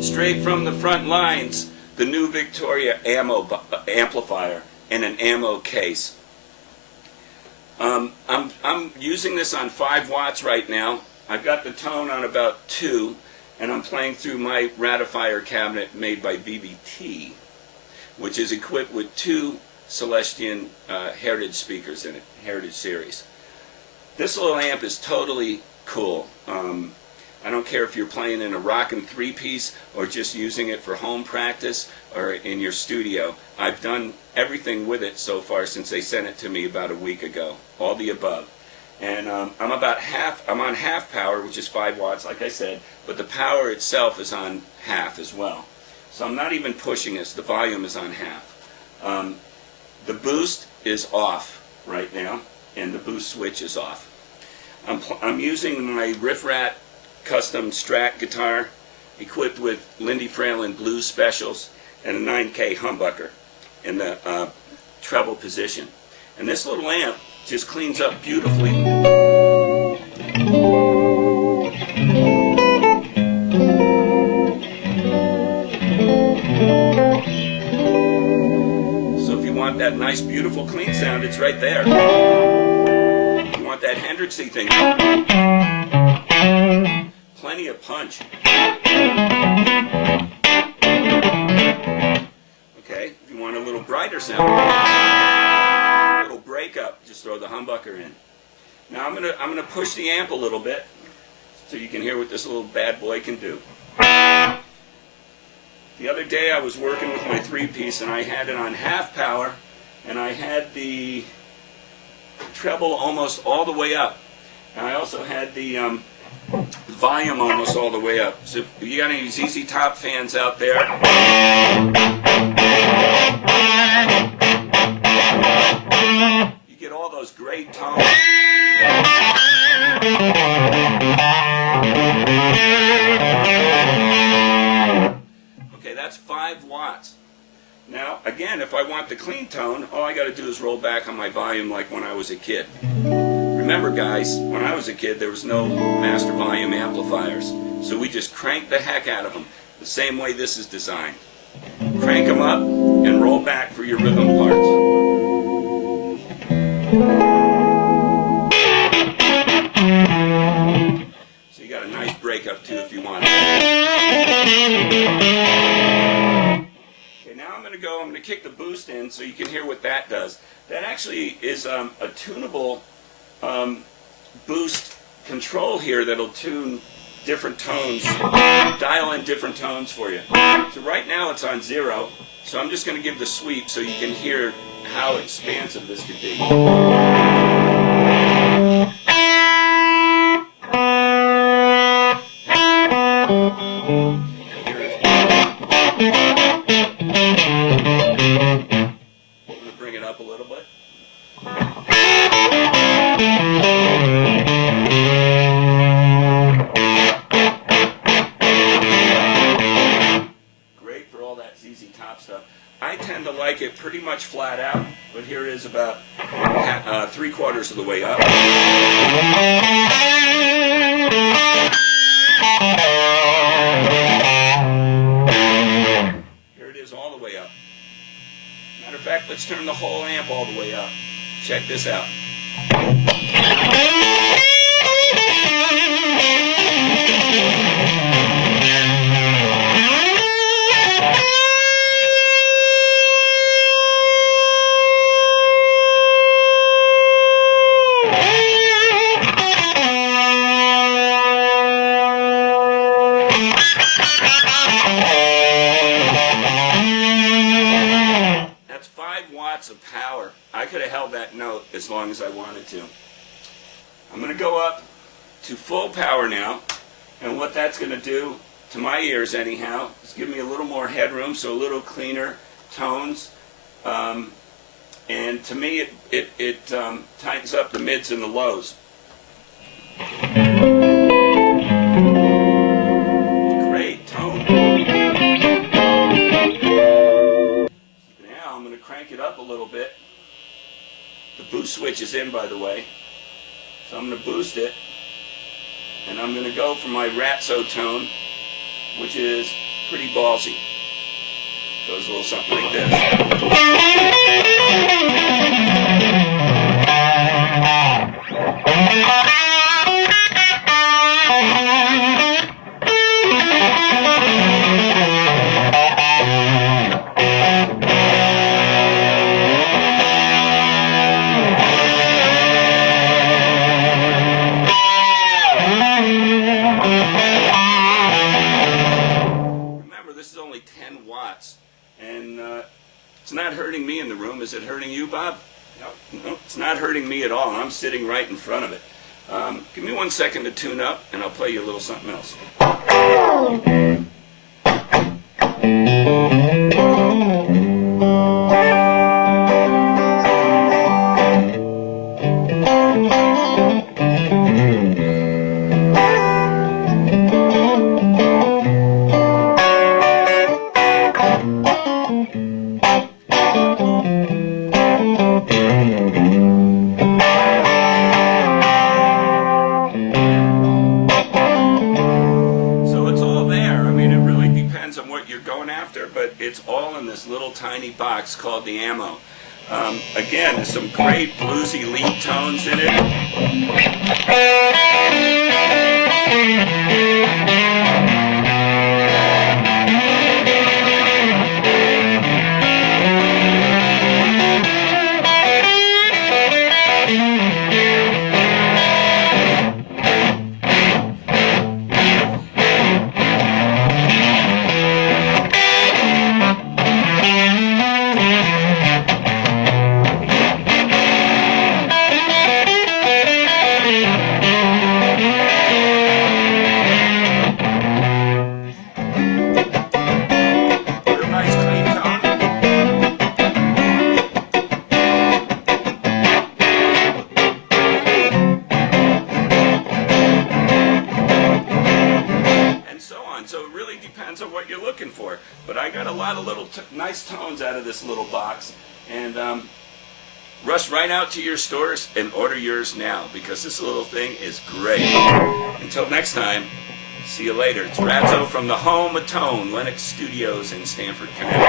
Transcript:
Straight from the front lines, the new Victoria ammo amplifier in an ammo case. I'm using this on 5 watts right now. I've got the tone on about 2, and I'm playing through my ratifier cabinet made by VVT, which is equipped with 2 Celestion Heritage speakers in it, Heritage series. This little amp is totally cool. I don't care if you're playing in a rockin' 3-piece or just using it for home practice or in your studio. I've done everything with it so far since they sent it to me about a week ago, all the above. And I'm on half power, which is 5 watts, like I said, but the power itself is on half as well. So I'm not even pushing this. The volume is on half. The boost is off right now, and the boost switch is off. I'm using my Riff Rat custom Strat guitar equipped with Lindy Fralin blues specials and a 9K humbucker in the treble position. And this little amp just cleans up beautifully. So if you want that nice beautiful clean sound, it's right there. If you want that Hendrixy thing, plenty of punch. Okay, if you want a little brighter sound, a little breakup, just throw the humbucker in. Now I'm gonna push the amp a little bit so you can hear what this little bad boy can do. The other day I was working with my 3-piece and I had it on half power, and I had the treble almost all the way up, and I also had the volume almost all the way up. So if you got any ZZ Top fans out there, you get all those great tones. Okay, that's 5 watts. Now, again, if I want the clean tone, all I got to do is roll back on my volume like when I was a kid. Remember, guys, when I was a kid, there was no master volume amplifiers, so we just cranked the heck out of them, the same way this is designed. Crank them up and roll back for your rhythm parts. So you got a nice breakup too if you want it. Okay, now I'm going to kick the boost in so you can hear what that does. That actually is a tunable boost control here that'll tune different tones, dial in different tones for you. So right now it's on 0, so I'm just going to give the sweep so you can hear how expansive this could be. I'm going to bring it up a little bit. I tend to like it pretty much flat out, but here it is about 3/4 of the way up. Here it is all the way up. Matter of fact, let's turn the whole amp all the way up. Check this out. That's 5 watts of power. I could have held that note as long as I wanted to. I'm going to go up to full power now, and what that's going to do, to my ears anyhow, is give me a little more headroom, so a little cleaner tones. And to me, it tightens up the mids and the lows. Great tone. which is in, by the way. So I'm going to boost it, and I'm going to go for my Ratso tone, which is pretty ballsy. Goes a little something like this. Remember, this is only 10 watts, and it's not hurting me in the room. Is it hurting you, Bob? No, it's not hurting me at all. I'm sitting right in front of it. Give me 1 second to tune up, and I'll play you a little something else. Going after, but it's all in this little tiny box called the ammo. Again, there's some great bluesy lead tones in it. So it really depends on what you're looking for. But I got a lot of little nice tones out of this little box. And rush right out to your stores and order yours now, because this little thing is great. Until next time, see you later. It's Ratso from the home of tone, Lennox Studios in Stamford, Connecticut.